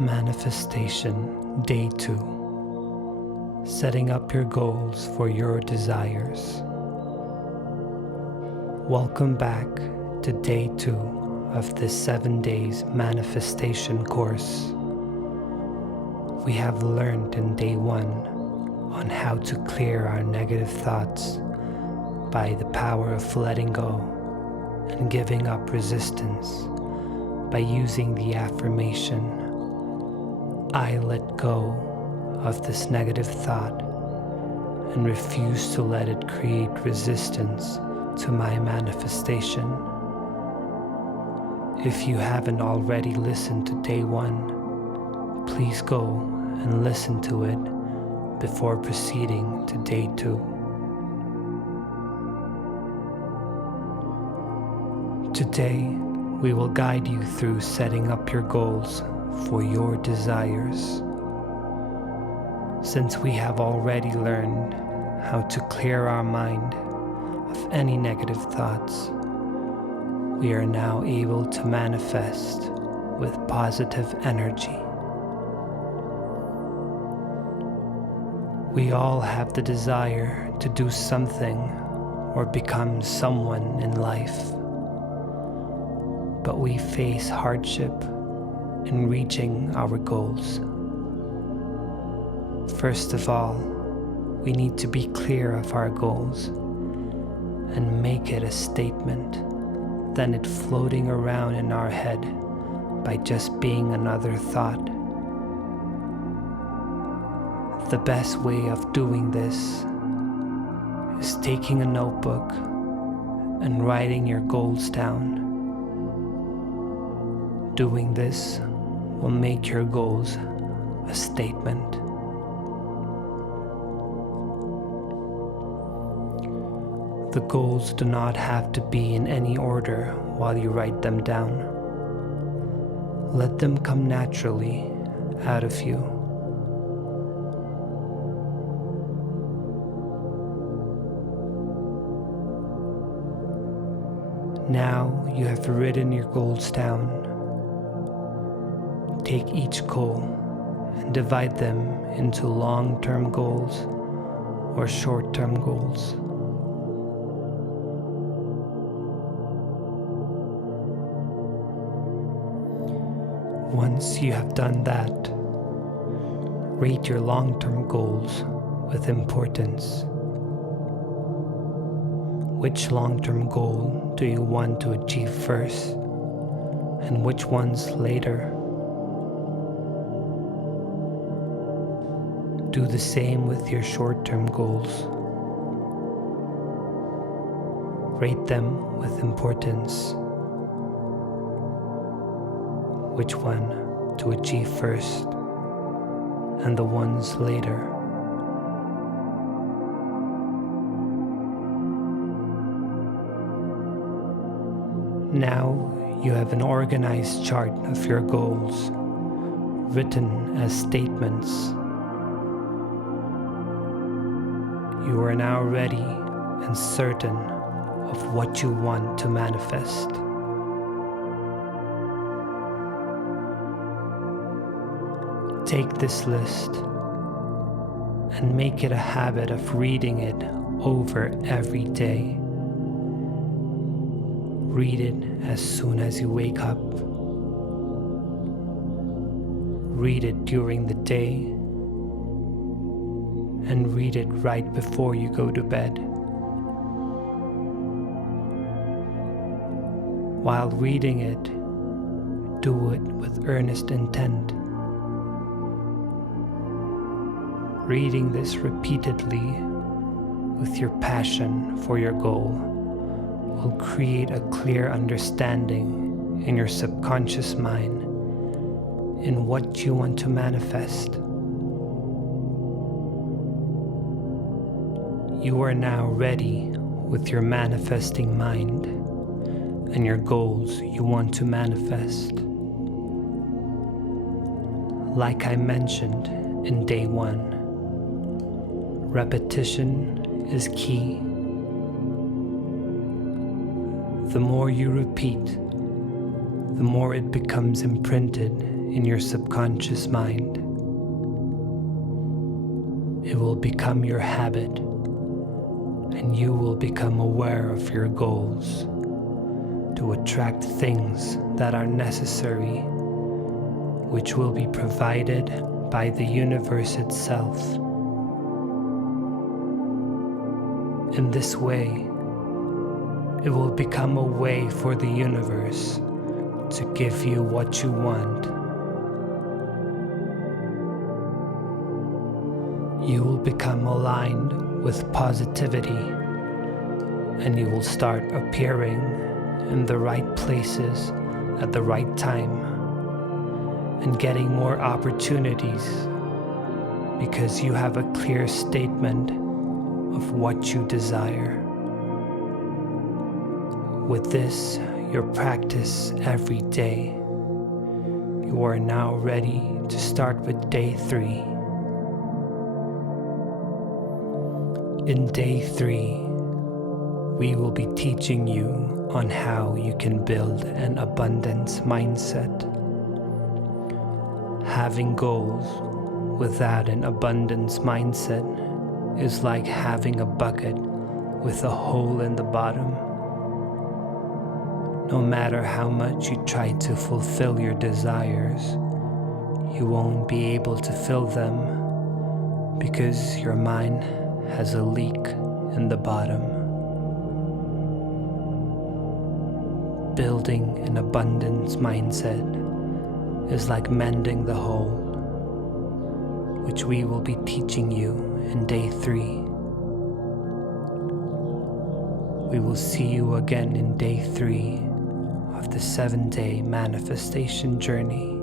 Manifestation Day 2. Setting up your goals for your desires. Welcome back to Day 2 of this 7 days manifestation course. We have learned in Day 1 on how to clear our negative thoughts by the power of letting go and giving up resistance by using the affirmation, I let go of this negative thought and refuse to let it create resistance to my manifestation. If you haven't already listened to Day 1, please go and listen to it before proceeding to Day 2. Today, we will guide you through setting up your goals for your desires. Since we have already learned how to clear our mind of any negative thoughts, we are now able to manifest with positive energy. We all have the desire to do something or become someone in life, but we face hardship in reaching our goals. First of all, we need to be clear of our goals and make it a statement than it floating around in our head by just being another thought. The best way of doing this is taking a notebook and writing your goals down. Doing this will make your goals a statement. The goals do not have to be in any order while you write them down. Let them come naturally out of you. Now you have written your goals down. Take each goal and divide them into long-term goals or short-term goals. Once you have done that, rate your long-term goals with importance. Which long-term goal do you want to achieve first, and which ones later? Do the same with your short-term goals. Rate them with importance. Which one to achieve first and the ones later. Now you have an organized chart of your goals, written as statements. You are now ready and certain of what you want to manifest. Take this list and make it a habit of reading it over every day. Read it as soon as you wake up. Read it during the day. And read it right before you go to bed. While reading it, do it with earnest intent. Reading this repeatedly with your passion for your goal will create a clear understanding in your subconscious mind in what you want to manifest. You are now ready with your manifesting mind and your goals you want to manifest. Like I mentioned in Day 1, repetition is key. The more you repeat, the more it becomes imprinted in your subconscious mind. It will become your habit, and you will become aware of your goals to attract things that are necessary, which will be provided by the universe itself. In this way, it will become a way for the universe to give you what you want. You will become aligned with positivity, and you will start appearing in the right places at the right time and getting more opportunities because you have a clear statement of what you desire. With this, your practice every day, you are now ready to start with day 3. In day 3, we will be teaching you on how you can build an abundance mindset. Having goals without an abundance mindset is like having a bucket with a hole in the bottom. No matter how much you try to fulfill your desires, you won't be able to fill them because your mind has a leak in the bottom. Building an abundance mindset is like mending the hole, which we will be teaching you in day 3. We will see you again in day 3 of the 7-day manifestation journey.